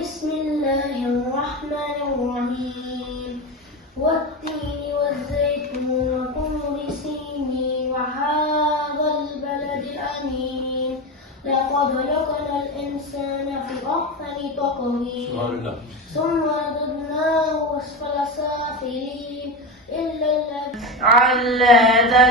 بسم الله الرحمن الرحيم والتين والزيتون وطور سينين وهذا البلد الأمين لقد خلقنا الإنسان في أحسن تقويم ثم رددناه أسفل سافلين ألا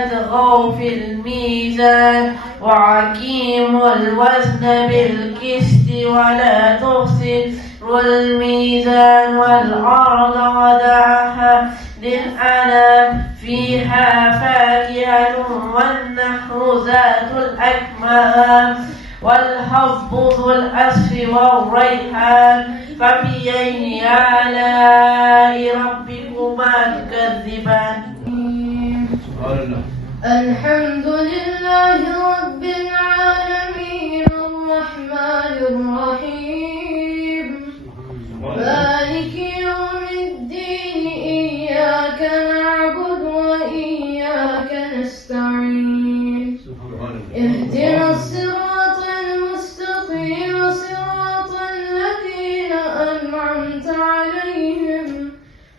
تطغوا في الميزان وأقيموا الوزن بالقسط ولا تخسروا الميزان والأرض وضعها للأنام فيها فاكهة والنخل ذات الأكمام والحب ذو العصف والريحان فبأي آلاء ربكما تكذبان الحمد لله رب العالمين الرحمن الرحيم مالك يوم الدين إياك نعبد وإياك نستعين اهدنا الصراط المستقيم صراط الذين أنعمت عليهم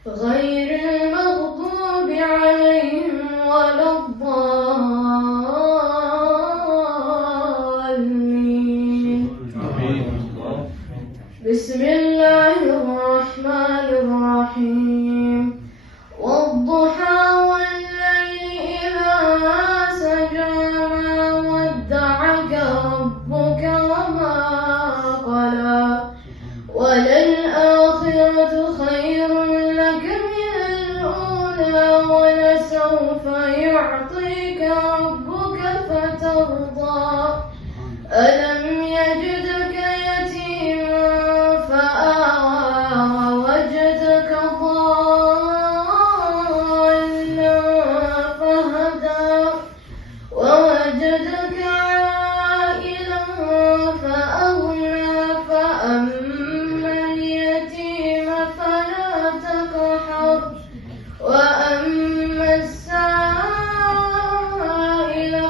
غير المغضوب عليهم ولا الضالين. بسم الله الرحمن الرحيم والضحى والليل إذا سجى ما ودعك ربك وما قلى وللآخرة خير لك من الأولى ولسوف يعطيك ربك فترضى ألم يجدك يتيما فآوى ووجدك ضالا فهدى ووجدك عائلا فأغنى فأما اليتيم فلا تقهر وأما السائل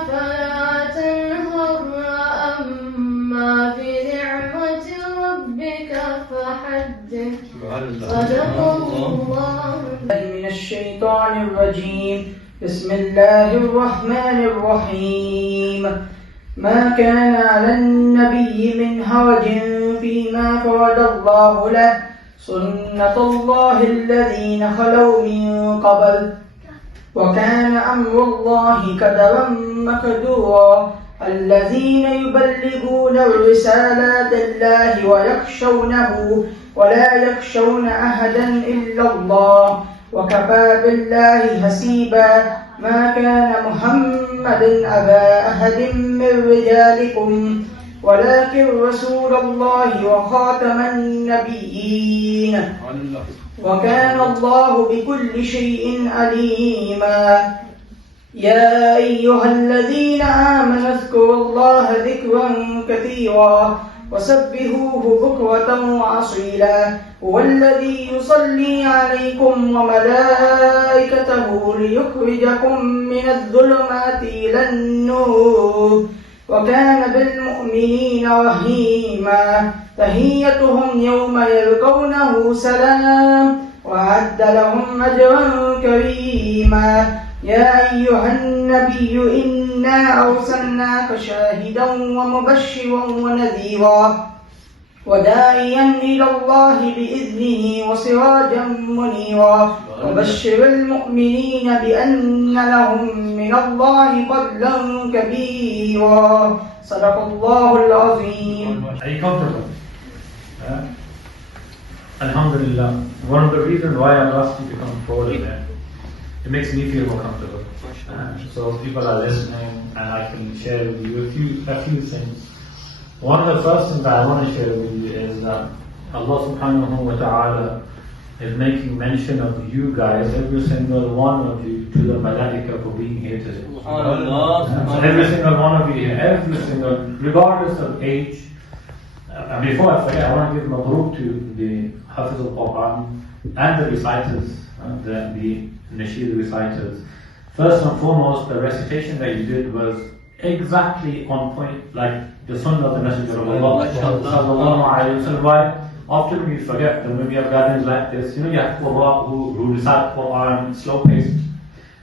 فلا تنهر وأما بنعمة ربك فحدث صدق الله. من الشيطان الرجيم بسم الله الرحمن الرحيم ما كان على النبي من حرج فيما فرض الله له سنة الله الذين خلوا من قبل وكان أمر الله قدرا مقدورا الذين يبلغون رسالات الله ويخشونه ولا يخشون أحدا إلا الله وكفى بالله حسيبا ما كان محمد أبا أحد من رجالكم ولكن رسول الله وخاتم النبيين وكان الله بكل شيء عليما يا أيها الذين آمنوا اذكروا الله ذكرا كثيرا وسبحوه بكرة وأصيلا هو الذي يصلي عليكم وملائكته ليخرجكم من الظلمات إلى النور وكان بالمؤمنين رحيما تحيتهم يوم يلقونه سلام وأعد لهم أجرا كريما يا أيها النبي إنا أرسلناك شاهدا ومبشرا ونذيرا وداعيا إلى الله بإذنه وسراجا منيرا وبشر المؤمنين بأن لهم من الله فضلا كبيرا صدق الله العظيم. Are you comfortable? Alhamdulillah. One of the reasons why I've asked you to come forward is it makes me feel more comfortable. So people are listening and I can share with you a few things. One of the first things that I want to share with you is that Allah subhanahu wa ta'ala is making mention of you guys, every single one of you, to the malaika for being here today. So every single one of you here, regardless of age. And before I forget, I want to give mabruk to the Hafiz al-Quran and the reciters, the Nasheed reciters. First and foremost, the recitation that you did was exactly on point, like the sunnah of the Messenger of Allah sallallahu alayhi wa sallam. often we forget that when we have gatherings like this, you have Qurra who recite Quran slow paced.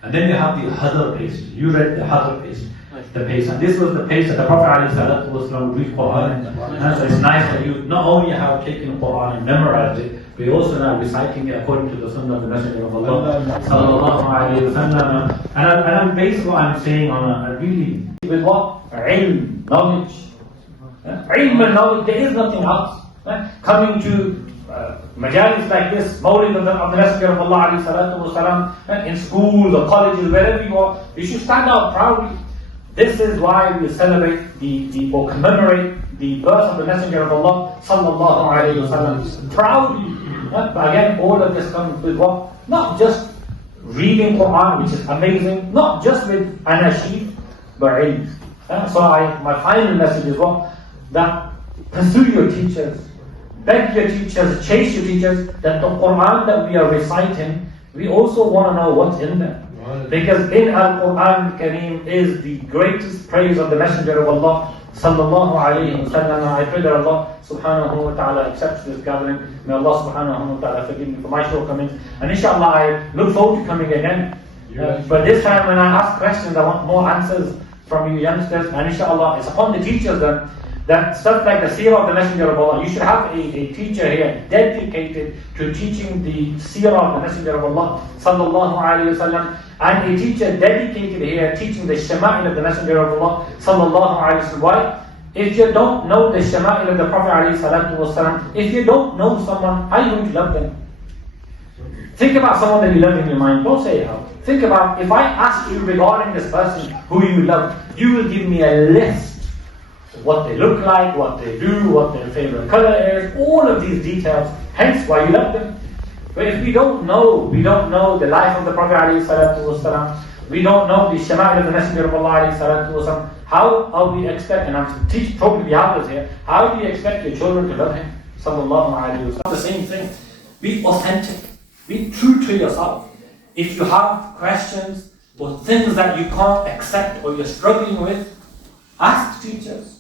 And then you have the Hadr pace. You read the Hadr pace, the pace. And this was the pace that the Prophet ﷺ would read Quran. And so it's nice that you not only have taken Quran and memorized it, but you're also now reciting it according to the Sunnah of the Messenger of Allah sallallahu alayhi wa sallam. And I'm basing what I'm saying on a really, with what? Ilm, knowledge. Ilm and knowledge, there is nothing else. Coming to majalis like this, Mawlid of the Messenger of Allah alayhi salatu wasalam, in schools or colleges, wherever you are, you should stand out proudly. This is why we celebrate or commemorate the birth of the Messenger of Allah sallallahu alayhi wasallam proudly. But again, all of this comes with what? Not just reading Quran, which is amazing, not just with anashid, but ilm. So my final message is what? That pursue your teachers, beg your teachers, chase your teachers, that the Quran that we are reciting, we also want to know what's in there. Because in Al-Quran Kareem is the greatest praise of the Messenger of Allah sallallahu alayhi wa sallam. I pray that Allah subhanahu wa ta'ala accepts this gathering. May Allah subhanahu wa ta'ala forgive me for my shortcomings. And inshallah I look forward to coming again. But this time when I ask questions, I want more answers from you youngsters. And inshallah it's upon the teachers then, that stuff like the seerah of the Messenger of Allah, you should have a teacher here dedicated to teaching the seerah of the Messenger of Allah sallallahu alayhi wa sallam, and a teacher dedicated here teaching the shama'il of the Messenger of Allah sallallahu alayhi wa sallam. Why? If you don't know the shama'il of the Prophet alayhi salatu wa sallam, if you don't know someone, how are you going to love them? Think about someone that you love in your mind. Don't say it out. Think about, if I ask you regarding this person who you love, you will give me a list. What they look like, what they do, what their favorite color is, all of these details, hence why you love them. But if we don't know the life of the Prophet ﷺ, we don't know the shama'il of the Messenger of Allah ﷺ, how are we expecting, and I'm talking to the others here, how do you expect your children to love him? Sallallahu alayhi wa sallam. The same thing. Be authentic. Be true to yourself. If you have questions or things that you can't accept or you're struggling with, ask teachers.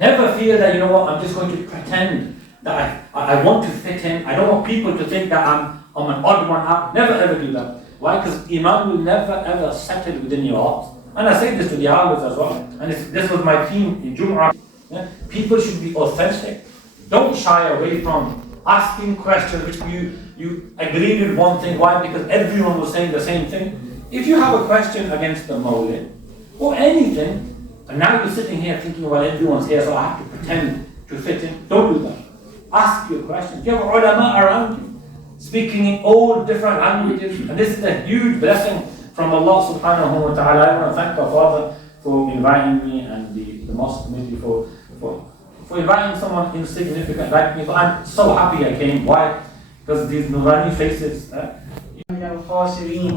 Never feel that, I'm just going to pretend that I want to fit in. I don't want people to think that I'm an odd one out. Never ever do that. Why? Because Iman will never ever settle within your heart. And I say this to the Ahlus as well. And this was my theme in Jum'ah. Yeah? People should be authentic. Don't shy away from asking questions which you agreed with one thing. Why? Because everyone was saying the same thing. If you have a question against the Mawlid or anything, and now you're sitting here thinking, well, everyone's here, so I have to pretend to fit in. Don't do that. Ask your questions. You have ulama around you, speaking in all different languages. And this is a huge blessing from Allah subhanahu wa ta'ala. I want to thank our Father for inviting me and the mosque community for inviting someone insignificant like me. But I'm so happy I came. Why? Because these Nurani faces. من الخاسرين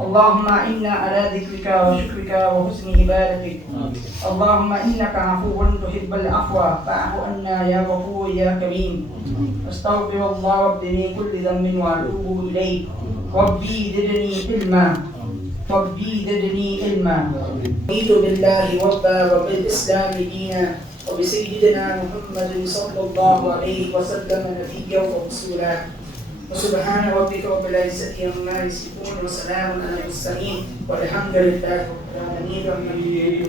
اللهم إنا على ذكرك وشكرك وحسن عبادتك اللهم إنك عفو تحب العفو فاعف عنا يا غفور يا كريم أستغفر الله ربي من كل ذنب وأتوب إليه ربي زدني علما رضيت بالله ربا وبالإسلام دينا وبسيدنا محمد صلى الله عليه وسلم نبيا ورسولا وسبحان ربك رب العزة عما يصفون وسلام على المرسلين والحمد لله رب العالمين.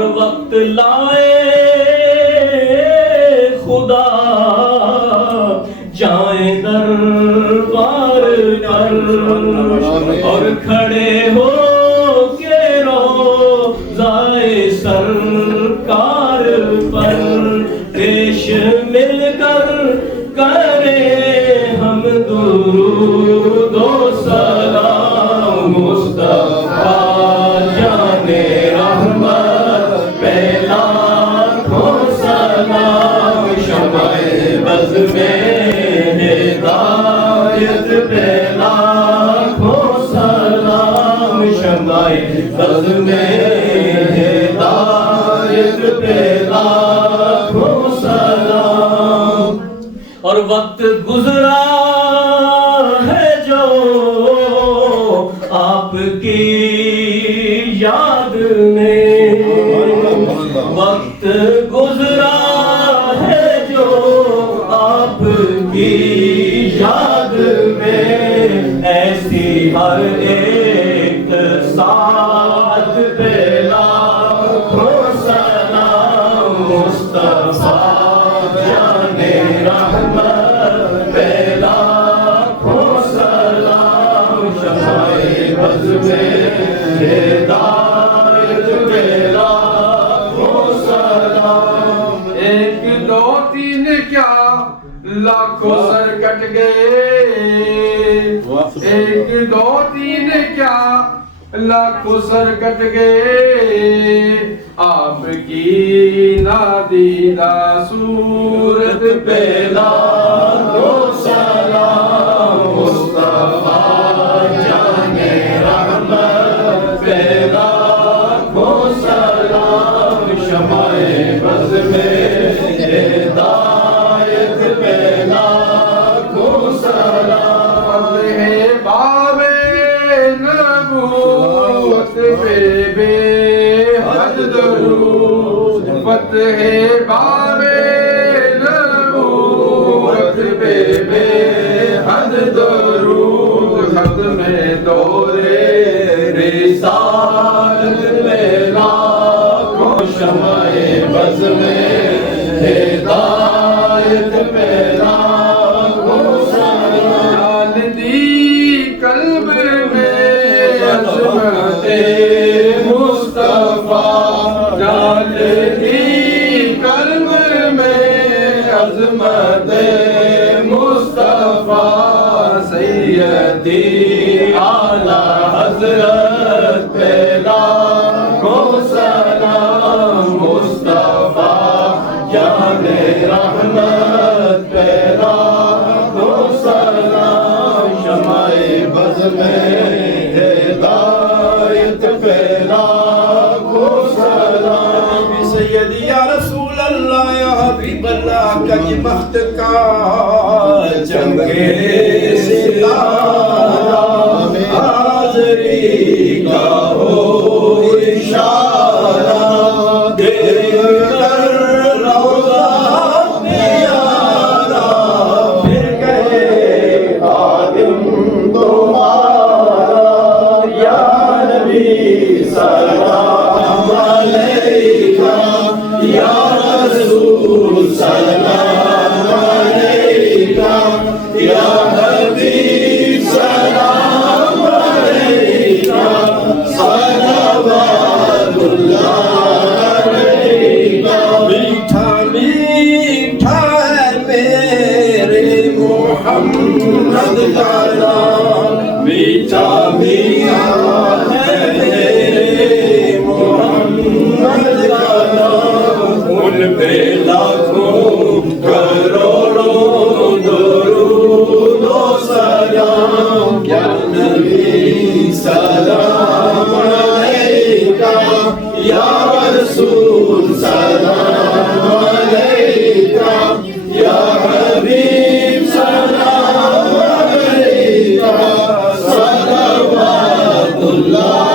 اور وقت لائے خدا جائیں دربار پر اور کھڑے ہو کے روضائے سرکار پر پیش مل کر کرے ہم درود و سلام مصطفیٰ جان رحمت پہ لاکھوں سلام شمع بز میں ہدایت پہ لاکھوں سلام شمع بز میں ہدایت پہ لاکھوں سلام اور وقت گزرا ہے جو آپ کی یاد میں وقت گزرا ہے جو آپ کی یاد میں ایسی ہر ایک ساعت پہ لاکھوں سلام مصطفیٰ جان رحمت پہ لاکھوں سلام شمع بز میں ہدایت پہ لاکھوں سلام ایک دو تین کیا لاکھوں سر کٹ گئے ایک دو تین کیا لاکھوں سر کٹ گئے آپ کی نادیدہ صورت پہ لاکھوں سلام مصطفیٰ جان رحمت پہ لاکھوں سلام شمع بز میں ہدایت پہ لاکھوں سلام ہے باب نبوت پہ بے حد درود فتح باب نبوت پہ بے حد درود ختم دور رسالت پہ لاکھوں شمع بز میں ہدایت پہ لاکھوں سلام ڈال دی قلب میں عظمت مصطفیٰ ڈال دی قلب میں عظمت مصطفیٰ سیدی اعلیٰ حضرت پہ لاکھوں سلام مصطفیٰ جان رحمت پہ لاکھوں سلام شمع بز میں ہدایت پہ لاکھوں سلام سیدی یا رسول اللہ یا حبیب اللہ کج بخت کا چمکے ستارہ حاضری کا ہو اشارہ دیکھ کر روضہ پیارا پھر کہے خادم تمہارا یا نبی سلام علیکہ یا رسول سلام علیکہ یا حبیب سلام علیکہ صلوات اللہ علیکہ میٹھا میٹھا ہے میرے محمد کا نام میٹھا میٹھا ہے میرے محمد کا نام ان پہ لاکھوں کروڑوں درود و سلام یا نبی سلام علیکہ یا رسول سلام علیکہ یا حبیب سلام علیکہ صلوات اللہ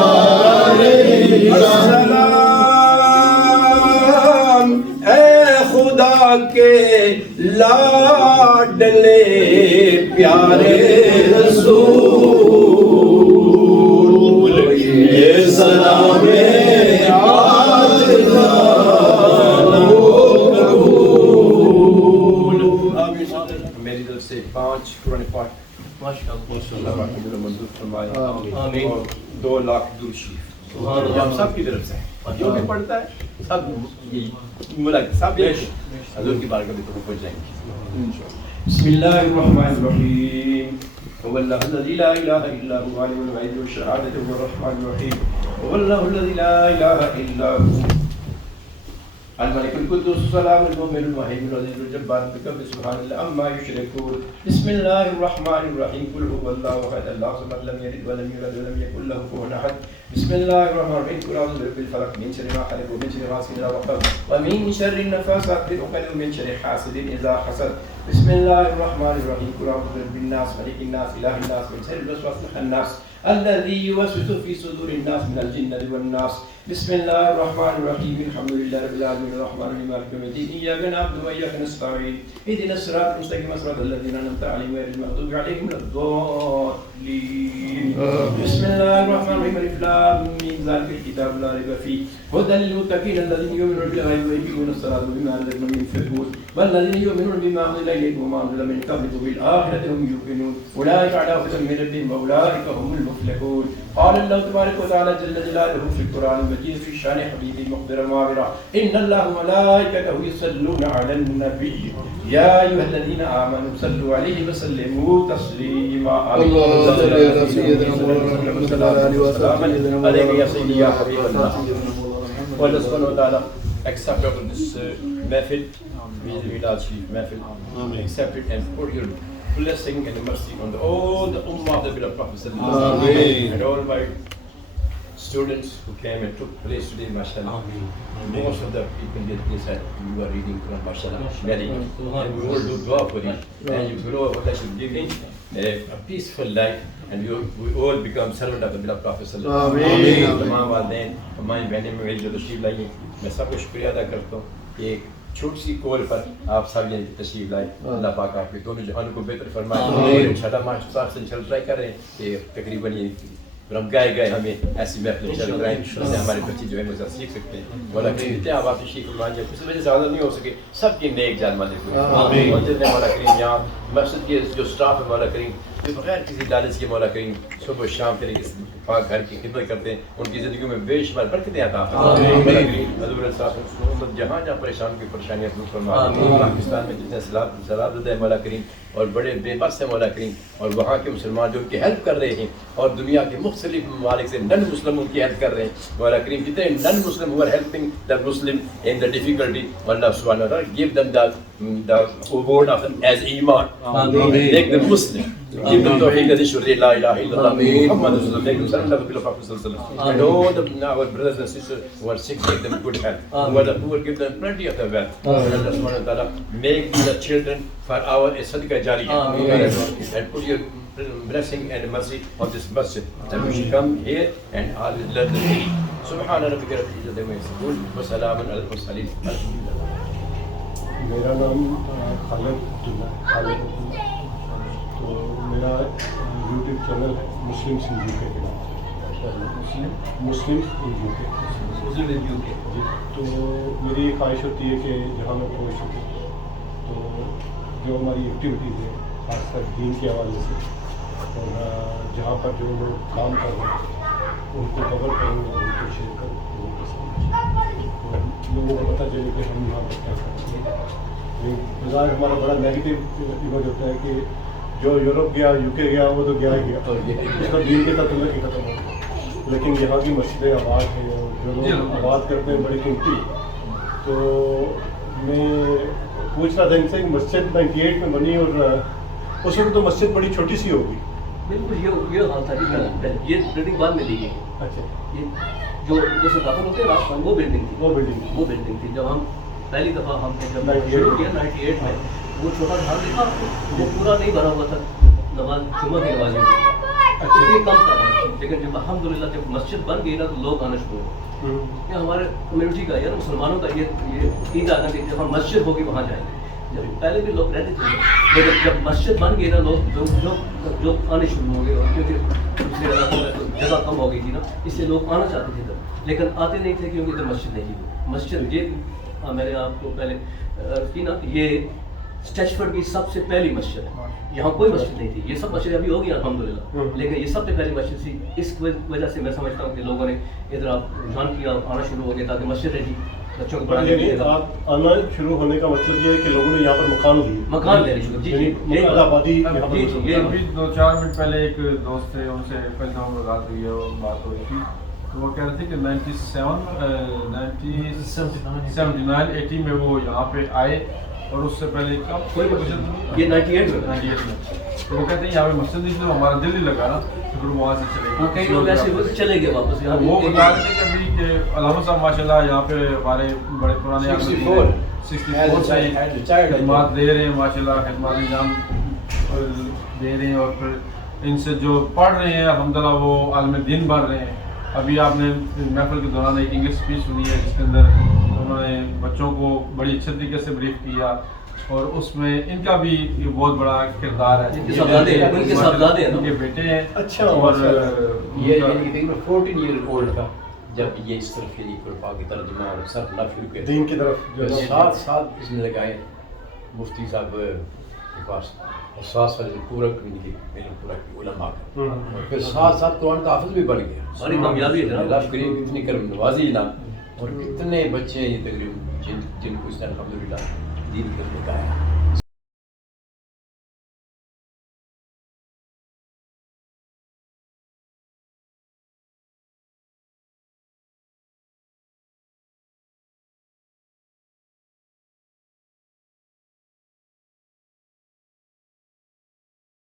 علیکہ السلام اے خدا کے لاڈلے پیارے رسول یہ سلام اللہ رحمۃ اللہ منظور فرمائے آمین. اور 2 لاکھ درود شریف یہ ہم سب کی طرف سے ہے، جو بھی پڑھتا ہے سب ملک سب حضور کی بارگاہ میں تو پہنچ جائیں گے. بسم اللہ الرحمن الرحیم. هو الله الذي لا اله الا هو عالم الغيب والشهاده هو الرحمن الرحيم. هو الله الذي لا اله الا هو الملك القدوس السلام المؤمن المهيمن العزيز الجبار المتكبر سبحان الله عما يشركون. بسم الله الرحمن الرحيم. قل هو الله احد الله الصمد لم يلد ولم يولد ولم يكن له كفوا احد. بسم الله الرحمن الرحيم. قل اعوذ برب الفلق من شر ما خلق ومن شر غاسق اذا وقب ومن شر النفاثات في العقد ومن شر حاسد اذا حسد. بسم الله الرحمن الرحيم. قل اعوذ برب الناس ملك الناس اله الناس من شر الوسواس الخناس الذي يوسوس في صدور الناس من الجنة والناس. بسم الله الرحمن الرحيم. الحمد لله رب العالمين الرحمن الرحيم مالك يوم الدين إياك نعبد وإياك نستعين اهدنا الصراط المستقيم صراط الذين أنعمت عليهم غير المغضوب عليهم ولا الضالين. بسم الله الرحمن الرحيم. ألف لام ميم ذلك الكتاب لا ريب فيه هدى للمتقين الذين يؤمنون بالغيب ويقيمون الصلاة ومما رزقناهم ينفقون والذين يؤمنون بما أنزل إليكم وما أنزل من قبلكم بالآخرة هم يوقنون أولئك على هدى من ربهم وأولئك هم المفلحون. قال الله تبارك وتعالى جل جلاله في القرآن المجيد في شأن حبيبه مخبرا معبرا إن الله وملائكته يصلون على النبي يا أيها الذين آمنوا صلوا عليه وسلموا تسليما. اللهم صل على سيدنا محمد وعلى آله وصحبه عليك يا سيدي يا حبيب الله. Allah subhanahu wa ta'ala accept this mehfil, Milad Sharif mehfil, accept it and pour your blessing and mercy on all the ummah of the beloved Prophet sallallahu alaihi wasallam and all my students who came and took place today, mashallah. Most of the people they said you are reading Quran, mashallah, very good. And we all do dua for you and you grow up, Allah should give you a peaceful life and we all become servant of the beloved Prophet sallallahu alaihi wasallam. تمام والدین ہماری بہنیں میں جو تشریف لائی ہیں میں سب کو شکریہ ادا کرتا ہوں کہ چھوٹی سی کال پر آپ سب یہ تشریف لائے. اللہ پاک آپ کے دونوں جہانوں کو بہتر فرمائے. انشاءاللہ ماشاء صاحب سے انشاءاللہ ٹرائی کر رہے ہیں کہ تقریباً یہ ہم گائے ہمیں ایسی محفلیں چل رہے ہیں جس سے ہمارے بچے جو ہے مزہ سیکھ سکتے ہیں. مولا کریم جتنے آپ تشریف فرمائیں جب کسی وجہ سے زیادہ نہیں ہو سکے سب کی نیک جان مالک ہوئے اور جتنے مولا کریم یہاں مسجد کے جو اسٹاف ہے مولا کریم جو بغیر کسی لالچ کے مولا کریم صبح شام طریقے سے پاک گھر کی خدمت کرتے ہیں ان کی زندگیوں میں بے شمار برکتیں عطا فرمائے. مولا کریم حضور صاحب جہاں جہاں پریشان کی پریشانیاں دور فرمائے. پاکستان میں جتنے سلاد ہے مولا کریم اور بڑے بے بس ہیں مولا کریم اور وہاں کے مسلمان جو ان کی ہیلپ کر رہے ہیں اور دنیا کے مختلف ممالک سے نن مسلم ان کی ہیلپ کر رہے ہیں مولا کریم جتنے نن مسلم who are helping the Muslim in the difficulty Allah subhanahu wa ta'ala give them the award of as iman. Make them Muslim. Give them tawheed that they should la ilaha illallah Muhammad Rasulullah. Make them surrender to the Prophet sallallahu alaihi wasallam. And all our brothers and sisters who are sick, give them good health. Who are the poor, give them plenty of the wealth. And Allah subhanahu wa ta'ala make the children for our sadaqah jariyah. And put your blessing and mercy on this masjid. That we should come here and always learn the deen. Subhana rabbika rabbil izzati amma yasifun wa salamun alal mursalin. Alhamdulillah. میرا نام خالد عبداللہ تو میرا YouTube channel ہے مسلم ان you کے کے نام مسلم ان you کے جی. تو میری یہ خواہش ہوتی ہے کہ جہاں میں پہنچ سکوں تو جو ہماری ایکٹیویٹیز ہیں خاص کر دین کے حوالے سے اور جہاں پر جو لوگ کام کر رہے ہیں ان کو کور کروں اور ان کو شیئر کروں لوگوں کے ساتھ لوگوں کو پتہ چلے کہ ہم یہاں پر کیا کرتے ہیں. بظاہر ہمارا بڑا نیگیٹو ایمیج ہوتا ہے کہ جو یورپ گیا یو کے گیا وہ تو گیا ہی گیا اس کا دین کے تعلق ہی ختم ہو. لیکن یہاں کی مسجدیں آباد ہیں اور جو لوگ آباد کرتے ہیں بڑی قیمتی. تو میں پوچھ رہا تھا ان سے کہ مسجد 98 میں بنی اور اس وقت تو مسجد بڑی چھوٹی سی ہوگی. بالکل یہ حال تھا یہ بلڈنگ بعد میں دی گئی. اچھا یہ جو جیسے داخل ہوتے ہیں وہ بلڈنگ تھی جب ہم پہلی دفعہ ہم نے جب شروع کیا 98 میں وہ چھوٹا گھر دیکھا وہ پورا نہیں بھرا ہوا تھا نماز جمعہ کی نمازیں. اچھا یہ کم تھا لیکن جب الحمدللہ جب مسجد بن گئی نا تو لوگ آنا شروع ہوئے. یہ ہمارے کمیونٹی کا یا مسلمانوں کا یہ عید آتا کہ جب ہم مسجد ہوگی وہاں جائیں گے. جب پہلے بھی لوگ رہتے تھے لیکن جب مسجد بن گئی نا لوگ جو آنے شروع ہو گئے اور کیونکہ جگہ کم ہو گئی تھی نا اس سے لوگ آنا چاہتے تھے ادھر لیکن آتے نہیں تھے کیونکہ ادھر مسجد نہیں تھی. مسجد یہ میں نے آپ کو پہلے کی نا یہ اسٹیچفرڈ کی سب سے پہلی مسجد ہے. یہاں کوئی مسجد نہیں تھی. یہ سب مسجد ابھی ہو گئی الحمدللہ, لیکن یہ سب سے پہلی مسجد تھی. اس وجہ سے میں سمجھتا ہوں کہ لوگوں نے ادھر رجحان کیا, آنا شروع ہو گیا تاکہ مسجد رہی بچوں کو پڑھانے کے لیے. آپ آنا شروع ہونے کا مطلب یہ ہے کہ لوگوں نے یہاں پر مکان لے رہے. جی جی آبادی. ابھی 2-4 منٹ پہلے ایک دوست تھے, ان سے پہلے ہم ملاقات ہوئی ہے, وہ بات ہو رہی تھی, تو وہ کہہ رہے تھے کہ 1979-80 میں وہ یہاں پہ آئے, اور اس سے پہلے کوئی مسجد یہ 98 میں, تو وہ کہتے ہیں یہاں پہ مسجد نہیں تھی, ہمارا دل نہیں لگا نا, تو پھر وہاں سے چلے گئے. کئی لوگ ایسے ہوئے چلے گئے واپس. وہ بتا رہے تھے کہ ابھی کہ علامہ صاحب ماشاء اللہ یہاں پہ ہمارے بڑے پرانے 64 سے خدمات دے رہے ہیں, ماشاء اللہ خدمات انجام دے رہے ہیں, اور پھر ان سے جو پڑھ رہے ہیں الحمدللہ وہ عالم دین بن رہے ہیں. ابھی آپ نے محفل کے دوران ایک انگلش اسپیچ سنی ہے جس کے اندر انہوں نے بچوں کو بڑی اچھے طریقے سے بریف کیا, اور اس میں ان کا بھی بہت بڑا کردار ہے. ان کے بیٹے ہیں. اچھا, اور یہ 14 ایئر اولڈ کا جب یہ اس طرف یہ قربا کی ترجمہ اور سب نہ شروع کیا دین کی طرف, جو 7 سال اس میں لگائے مفتی صاحب کے پاس, اور 7 سال پورا پورا علماء کا, اور پھر 7 سال قرآن کا حافظ بھی بن گیا. بڑی کامیابی ہے اللہ کریم کتنی کرم نوازی نا, اور کتنے بچے ہیں یہ تقریباً جن کو اس نے الحمدللہ دین کے لیے لگایا.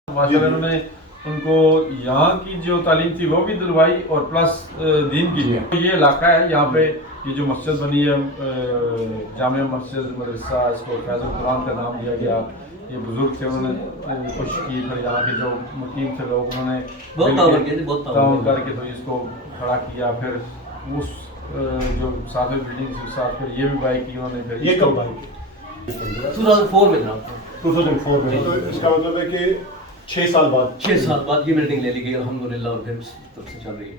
ماشاءاللہ انہوں نے ان کو یہاں کی جو تعلیم تھی وہ بھی دلوائی, اور پلس دین کی بھی. یہ علاقہ ہے یہاں پہ, یہ جو مسجد بنی ہے جامع مسجد مدرسہ, اس کو فیض القرآن کا نام دیا گیا. یہ بزرگ تھے, انہوں نے کوشش کی, پھر یہاں کے جو مقیم تھے لوگ انہوں نے تعاون کر کے تو اس کو کھڑا کیا. پھر اس جو ساتھ بلڈنگ کے ساتھ پھر یہ بھی بائی کی انہوں نے. یہ کب بائی؟ 2004 میں جناب. 2004 میں. تو اس کا مطلب ہے کہ 6 سال بعد یہ بلڈنگ لے لی گئی الحمدللہ, اور پھر اس طرف سے چل رہی ہے.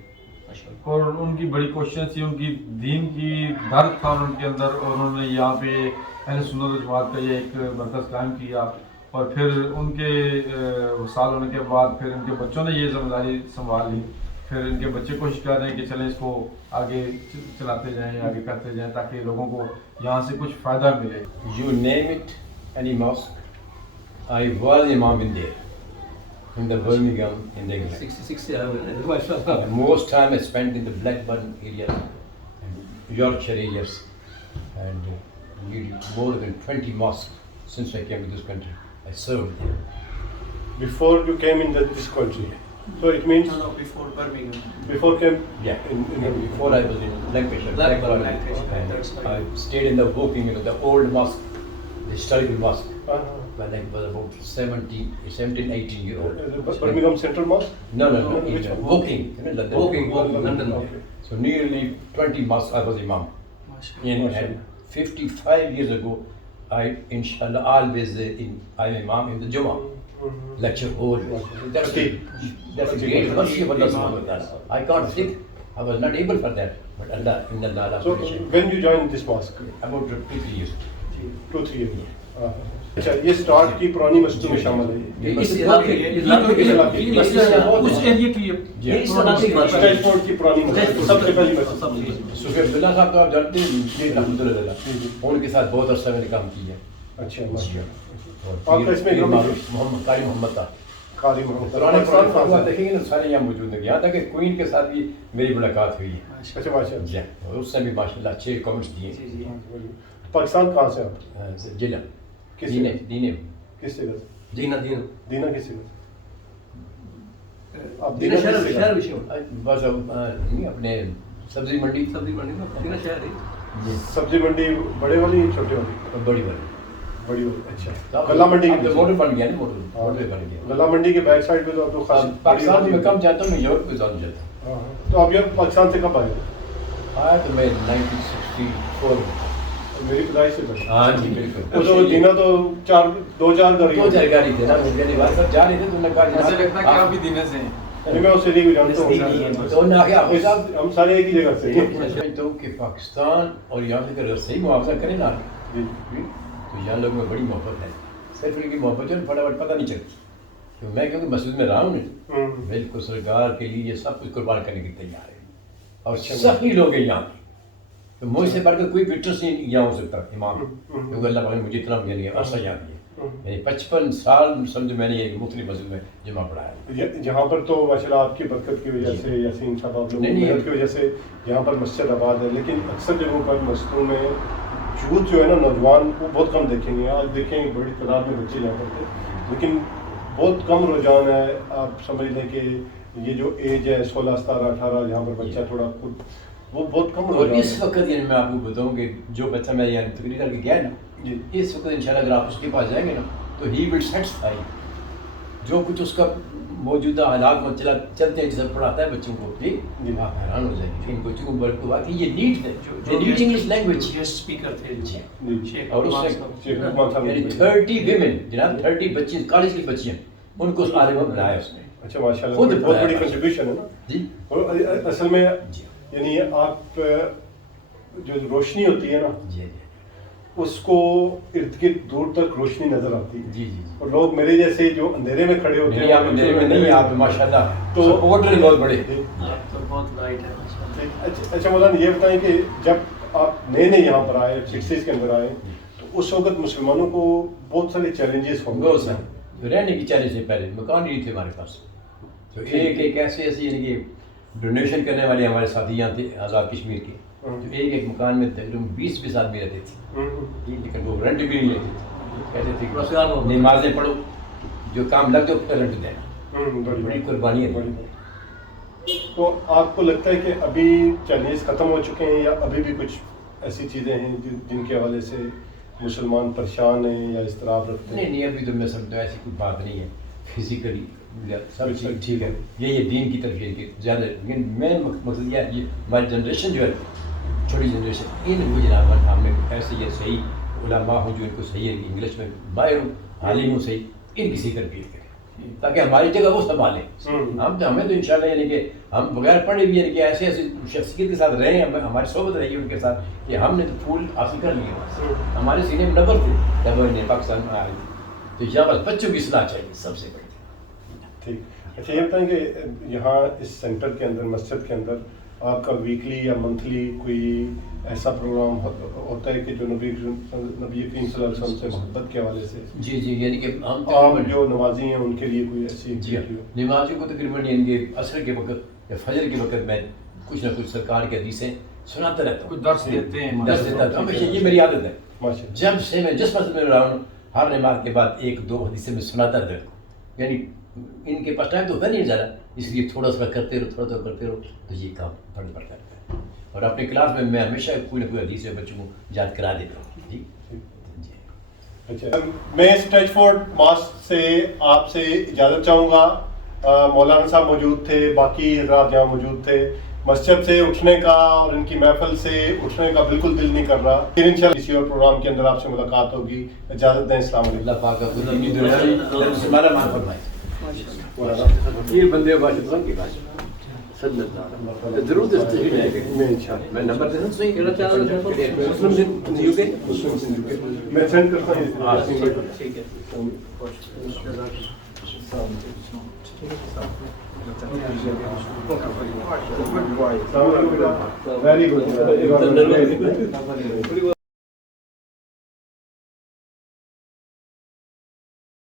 اور ان کی بڑی کوشش تھی, ان کی دین کی درد تھا ان کے اندر, اور انہوں نے یہاں پہ اہل سنت و جماعت کا یہ ایک مرکز قائم کیا. اور پھر ان کے وصال ہونے کے بعد پھر ان کے بچوں نے یہ ذمہ داری سنبھال لی. پھر ان کے بچے کوشش کر رہے ہیں کہ چلیں اس کو آگے چلاتے جائیں, آگے کرتے جائیں, تاکہ لوگوں کو یہاں سے کچھ فائدہ ملے. You name it, any mosque, I was imam in there. In the Birmingham, in England. 66 سے آئے ہوئے ہیں. Most time I spent in the Blackburn area and Yorkshire areas, and more than 20 mosques since I came to this country. I served there. Before you came in this country, so it means before Birmingham. Before came, yeah. Before I was in Lancashire, Blackburn, and I stayed in the Woking, the old mosque, the historical mosque. When I was about 17, 18 years old. Birmingham Central Mosque? No. Woking, London. Okay. So nearly 20 mosques I was imam. And 55 years ago, I inshallah always I'm imam in the Jummah lecture hall. That's a great mercy of Allah subhanahu wa ta'ala. I can't think, I was not able for that, but Allah. So when you joined this mosque? About 2-3 years. 2-3 years. اچھا, یہ start کی پرانی مسجدوں میں شامل ہے. اس علاقے اس area کی اس علاقے کی اسٹیچفورڈ کی پرانی مسجد, سب سے پہلی مسجد. سفیر عبداللہ صاحب تو آپ جانتے ہیں رحمۃ اللہ, ان کے ساتھ بہت عرصہ میں نے کام کیا. اچھا, آپ کا اس میں محمد قاری محمد تھا. قاری محمد پرانے دیکھیں گے نا, سارے یہاں موجود ہیں. یہاں تک کہ کوئن کے ساتھ بھی میری ملاقات ہوئی ہے. اچھا ماشاء اللہ. اور اس نے بھی ماشاء اللہ اچھے کامنٹس دیے. پاکستان کہاں سے آپ؟ ضلع کس جگہ؟ دینا کس جگہ؟ آپ دینا شہر بس اپنے سبزی منڈی دینا شہر ہے. سبزی منڈی بڑے والی یا چھوٹے والی؟ بڑی والی. اچھا, غلہ منڈی موٹر بن گیا نا, موٹر بن گیا. غلہ منڈی کے بیک سائڈ پہ تو آپ کو خاص پاکستان میں کم جاتا ہوں, میں یورپ پہ زیادہ جاتا ہوں. تو آپ یہاں پاکستان سے کب آئے؟ آیا تو میں 1964 میں. میری پیدائش سے پہلے. ہاں جی بالکل. تو دینا تو 2-4 گاڑی تھے نا, میرے بھائی صاحب جا رہے تھے, تو میں کہا ایسا لگتا ہے کہ آپ بھی دینے سے ہیں. میں اس ایریا کو جانتا ہوں, ہم سارے ایک ہی جگہ سے. سمجھتا ہوں کہ پاکستان اور یہاں سے اگر صحیح معاوضہ کریں نا تو یہاں لوگوں میں بڑی محبت ہے. صرف ان کی محبت ہے فٹافٹ پتہ نہیں چلتی. میں کیونکہ مسجد میں رہا ہوں نا, بالکل سرکار کے لیے سب کچھ قربان کرنے کی تیار ہے, اور سخی لوگ ہیں یہاں کے. تو مجھ سے بڑھ کر کوئی وٹنس نہیں یہاں ہو سکتا امام, کیونکہ اللہ پاک نے مجھے اتنا یعنی عرصہ یہاں دیا, یعنی 55 سال سمجھو میں نے یہ مختلف مسجد میں جمع پڑھایا. یہاں پر تو ماشاء اللہ آپ کی برکت کی وجہ سے, یاسین صاحب آپ لوگوں کی محنت کی وجہ سے یہاں پر مسجد آباد ہے, لیکن اکثر جگہوں پر مسجدوں میں یوتھ جو ہے نا, نوجوان وہ بہت کم دیکھیں گے. آج دیکھیں بڑی تعداد میں بچے یہاں پر تھے, لیکن بہت کم رجحان ہے. آپ سمجھ لیں کہ یہ جو ایج ہے 16 17 18 یہاں پر بچہ تھوڑا خود وہ بہت کم اور رجحان ہے. اس وقت یعنی میں آپ کو بتاؤں کہ جو بچہ میں یعنی تقریر کر کے گیا نا, اس وقت انشاءاللہ اگر آپ اس کے پاس جائیں گے نا تو ہی ول سیٹسفائی. جو کچھ اس کا موجودہ حالات میں چلتے ہیں, جسے پڑھاتا ہے بچوں کو, جی آپ حیران ہو جائیں گے ان بچوں کو بڑھ کو کہ یہ نیٹ ہے, یہ نیٹ انگلش لینگویج اسپیکر تھے. اور اس نے 30 ویمن جناب 30 بچی کالج کی بچیاں ان کو عالم بنایا اس نے. اچھا ماشاء اللہ, بہت بڑی کنٹریبیوشن ہے نا جی. اور اصل میں یعنی آپ جو روشنی ہوتی ہے نا, جی اس کو ارد گرد دور تک روشنی نظر آتی ہے. جی جی. اور لوگ میرے جیسے جو اندھیرے میں کھڑے ہوتے ہیں, آپ اندھیرے میں نہیں, آپ ماشاءاللہ تو سپورٹر بہت بڑے. اچھا مولانا یہ بتائیں کہ جب آپ نئے نئے یہاں پر آئے 60s کے اندر آئے, تو اس وقت مسلمانوں کو بہت سارے چیلنجز ہوں گے. رہنے کی چیلنج سے پہلے مکان نہیں تھے ہمارے پاس, تو ایک ایسے یعنی کہ ڈونیشن کرنے والے ہمارے ساتھی یہاں تھے آزاد کشمیر کے, تو ایک مکان میں تقریباً 20 آدمی رہتے تھے, لیکن وہ رینٹ بھی نہیں لیتے تھے. کہتے تھے نمازیں پڑھو, جو کام لگ جاؤ پھر رینٹ دینا. بڑی قربانی ہے. تو آپ کو لگتا ہے کہ ابھی چیلنجز ختم ہو چکے ہیں, یا ابھی بھی کچھ ایسی چیزیں ہیں جن کے حوالے سے مسلمان پریشان ہیں یا اضطراب رکھتے ہیں؟ نہیں, ابھی تو میں سمجھتا ہوں ایسی کوئی بات نہیں ہے. فزیکلی سب چیز ٹھیک ہے, یہ دین کی طرف ہے کہ زیادہ, لیکن مین مقصد یہ ہے یہ ہماری جنریشن جو ہے چھوٹی جنریشن, ان کو جناب ہم نے ایسے یہ صحیح علماء ہوں جو ان کو صحیح ہے انگلش میں ماہر ہوں, عالم ہوں صحیح, ان کی تربیت کریں تاکہ ہماری جگہ وہ سنبھالیں. ہمیں تو انشاءاللہ یعنی کہ ہم بغیر پڑھے بھی یعنی کہ ایسے ایسے شخصیت کے ساتھ رہے, ہماری صحبت رہی ان کے ساتھ کہ ہم نے تو پھول حاصل کر لیے. ہمارے سینے میں نبر تھے جب انہیں پاکستان میں آئے, تو یہاں پر بچوں کی اصلاح چاہیے سب سے بڑی. ٹھیک. اچھا یہ بتائیں کہ یہاں اس سینٹر کے اندر, مسجد کے اندر آپ کا ویکلی یا منتھلی کوئی ایسا پروگرام ہوتا ہے کہ جو نبی کریم صلی اللہ علیہ وسلم سے محبت کے حوالے سے؟ جی جی, یعنی کہ آپ جو نمازی ہیں ان کے لیے کوئی ایسی جی نمازیوں کو تقریباً یعنی کہ عصر کے وقت یا فجر کے وقت میں کچھ نہ کچھ سرکار کی حدیثیں سناتا رہتا ہوں, درس دیتے ہیں, درس دیتا ہوں ہمیشہ. یہ میری عادت ہے, جب سے میں جس مسجد میں رہا ہوں ہر نماز کے بعد 1-2 حدیثیں میں سناتا رہتا ہوں. یعنی ان کے پاس ٹائم تو ہوتا نہیں زیادہ, اس لیے تھوڑا سا کرتے رہو, تھوڑا سا کرتے رہو, تو یہ کام فرض پڑتا ہے. اور اپنے کلاس میں ہمیشہ کوئی نہ کوئی حدیث بچوں کو یاد کرا دیتا ہوں. جی اچھا, میں اسٹیچ فورڈ ماسک سے آپ سے اجازت چاہوں گا. مولانا صاحب موجود تھے, باقی حضرات یہاں موجود تھے. مسجد سے اٹھنے کا اور ان کی محفل سے اٹھنے کا بالکل دل نہیں کر رہا. پھر انشاءاللہ کسی اور پروگرام کے اندر آپ سے ملاقات ہوگی. اجازت دیں. السلام علیکم. اللہ پاک کا ہمارا مان فرمائے. یہ بندے باشد کی بات ضرور میں انشاءاللہ میں نمبر دے دوں. صحیح کہنا چاہ رہا ہوں. مسلم یو کے میں سینڈ کرتا ہوں. ٹھیک ہے. Very good.